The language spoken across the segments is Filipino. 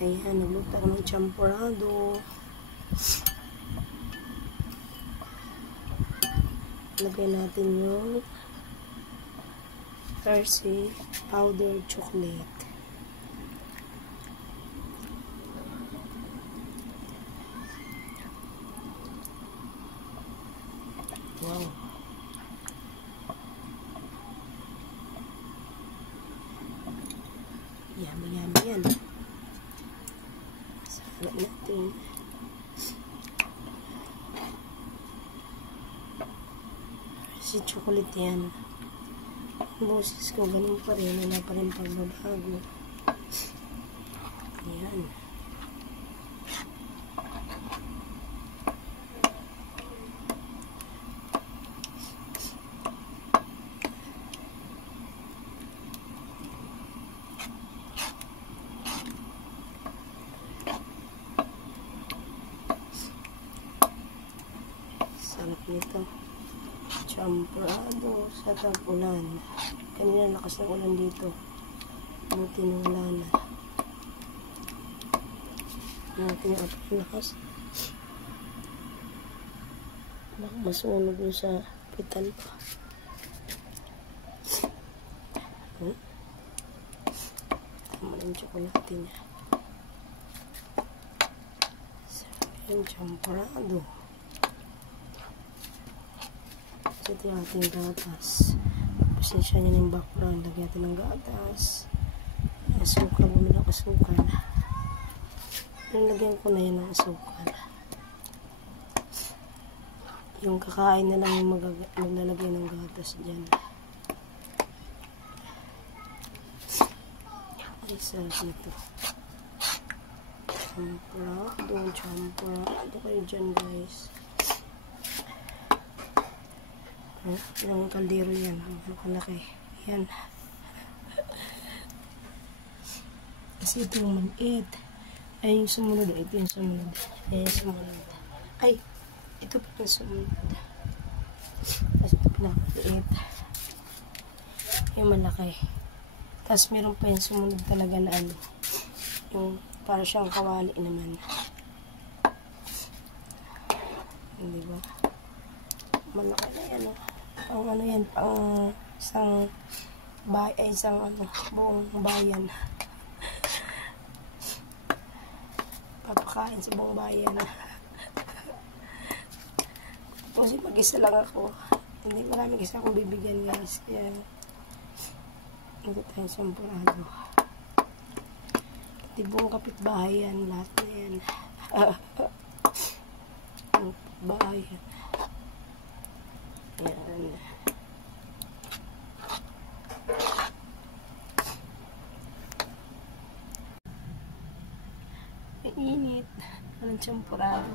Ayan, nagluto ako ng champurrado. Lagay natin yung Hershey powdered chocolate. Wow. Yummy, yummy yan. Sarap natin. Si chocolate yan. Boses ko, ganun pa rin. Wala pa rin pagbabago. Ayan. Sarap nito. Champurrado sa tag-ulan. Kanina lakas ng ulan dito. Buti nung ulan. Natin yung apang lakas. Baka masunog yung sa pitan pa. Tama na yung tsokolate niya. Sarap yung champurrado. Ito yung ating gatas. Pasensya nyo ng background. Lagyan natin ng gatas. Asukal. Bumili ng asukal. Nalagyan ko na yan ng asukal. Yung kakain na lang yung maglalagay ng gatas dyan. Ay, sarap nito. Champurrado. Champurrado kayo dyan, guys. Ilang kaldero yan. Ang kalaki. Yan. Kasi ito yung maliit. Ay, yung sumunod. Ito yung sumunod. Ay, yung sumunod. Ay, ito pa yung sumunod. Tapos ito pinakaliit. Yung malaki. Tapos meron pa yung sumunod talaga na ano. Yung para siyang kawali naman. Hindi ba? Malaki na yan, oh. Pang ano yan, pang isang ano, buong bayan. Papakain sa buong bayan. Kasi mag-isa lang ako. Hindi marami kasi akong bibigyan, guys. Kaya hindi tayo champurrado. Hindi buong kapitbahay yan. Lahat na yan. Ang bahay yan. Ayan. Mainit. Walang champurrado.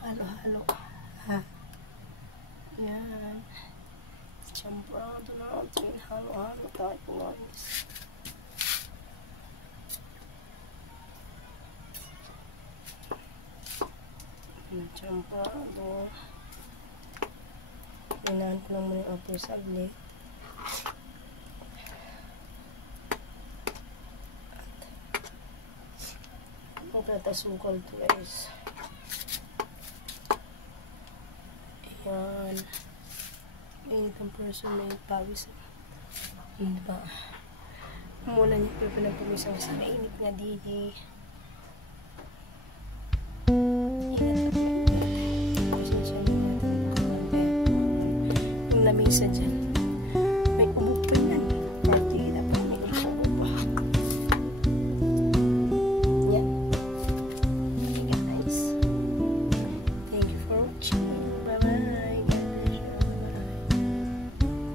Halo-halo. Ha. Ayan. Champurrado natin. Halo-halo tayo, guys. Champurrado. Inahan ko lang muna yung apoy saglit. Ang tatasukal to, guys. Ayan. Mainit ang person na yung pawis. Diba? Muna niyo yung pinagpawisan kasi mainit nga din eh. Yung lamisa dyan. May ubo pa yan. Partida pa. May ubo pa. Yan. Okay, guys. Thank you for watching. Bye-bye.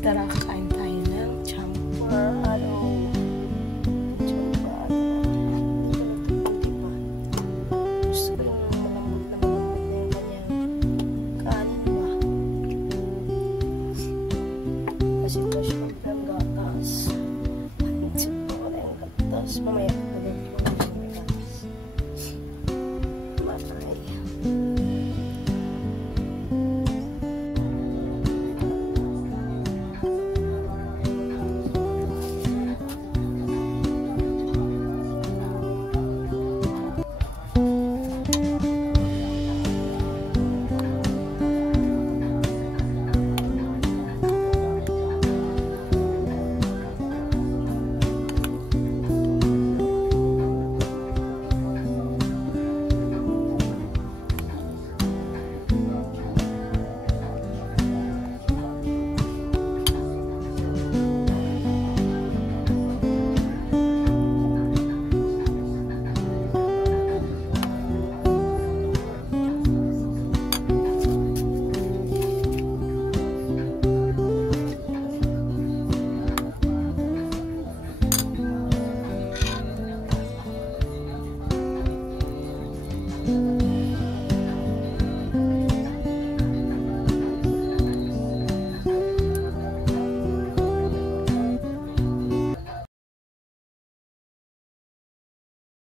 Tara, kain.